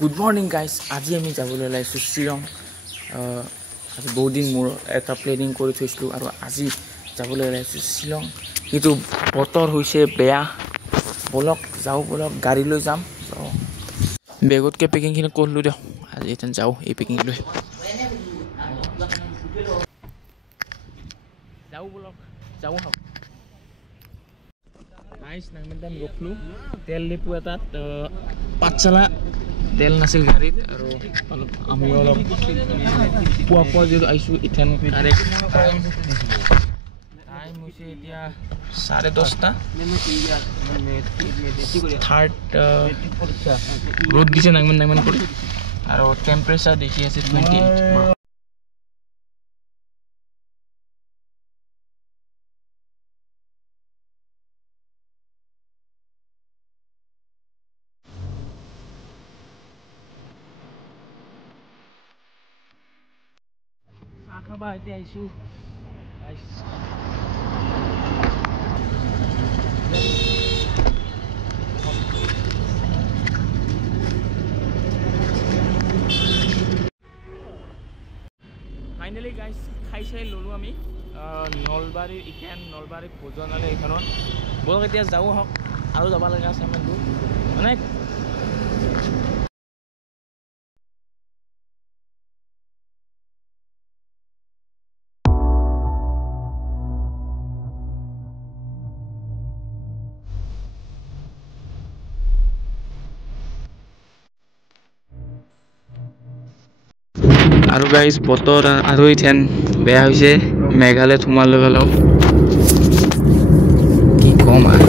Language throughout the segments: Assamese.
Good morning guys. আজি আমি যাবলৈ লাইছো শ্বিলং। আজি বহুত দিন মোৰ এটা প্লেনিং কৰি থৈছিলো আৰু আজি যাবলৈ লাইছো শ্বিলং। কিন্তু বতৰ হৈছে বেয়া। বলক যাও বলক গাড়ী লৈ যাম। বেগতকে পেকিং খিনি কৰিলো দিও। আজি এতেন যাও এই পেকিং লৈ। যাও বলক যাও হাও। গাইস নামিদাম ৰখলো তেল ডিপু এটাত পাঁচচলা তেল নাছিল গাড়ীত আৰু অলপ আমি অলপ পুৱা যেটো আইছো ইথেন কাৰেক্ট টাইম হৈছে এতিয়া 10:30 থাৰ্ড ৰ'দ দিছে নামিদাম কৰি আৰু টেম্পাৰেচাৰ দেখি আছে 28 Akaba ite aisu guys finally guys খাইছাই ললো আমি নলবাৰী ইকেন নলবাৰী ভোজনালে এখনত বলক এতিয়া যাও হক আৰু যাব লাগা আছে আমি মানে আৰু গাইস বতৰ আৰু ইথেন বেয়া হৈছে মেঘালয় থুমাৰ লগালো কি কম আৰু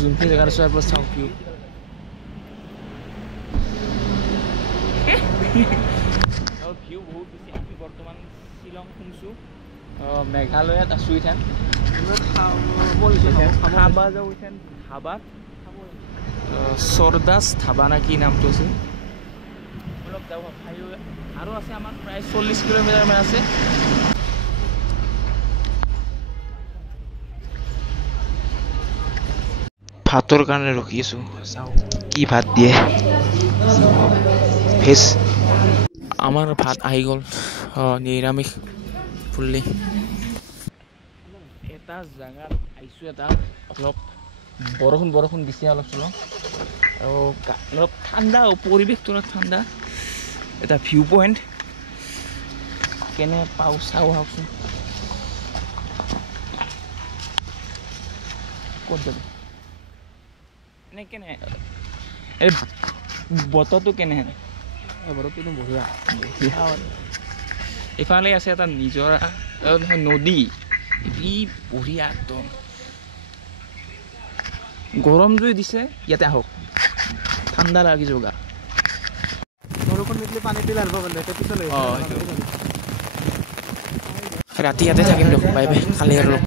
যোনখিনি জেগাত আছে পৰা চাও কিউ ভিউ বহুত বেছি আমি বৰ্তমান শ্বিলং শুনছো মেঘালয়ত আছো ইথান খাবা যাও ইথান ধাবা সৰদাস ধাবা না কি নামটো আছে অলপ যাও আৰু আছে আমাৰ প্ৰায় 40 কিলোমিটাৰ মান আছে ভাতৰ কাৰণে ৰখি আছো চাও কি ভাত দিয়ে ভেজ আমাৰ ভাত আহি গল নিৰামিষ ফুললি এটা জায়গাত আইছো এটা অলপ বৰষুণ দিছে অলপ চলপ আৰু অলপ ঠাণ্ডা পৰিৱেশটো অলপ ঠাণ্ডা এটা ভিউ পইণ্ট কেনে পাও চাও হাকচোন ক'ত যাব কেনে এই বতৰটো কেনে বতৰটো বঢ়িয়া এফালে আছে এটা নিজৰা নদী ই বঢ়িয়া একদম গৰম যদি দিছে ইয়াতে আহক ঠাণ্ডা লাগি যোগা বৰষুণ দিলে পানী দিলে আলব গলে পিছলৈ ৰাতি ইয়াতে থাকিম দিয়ক বাই বাই খালি আৰু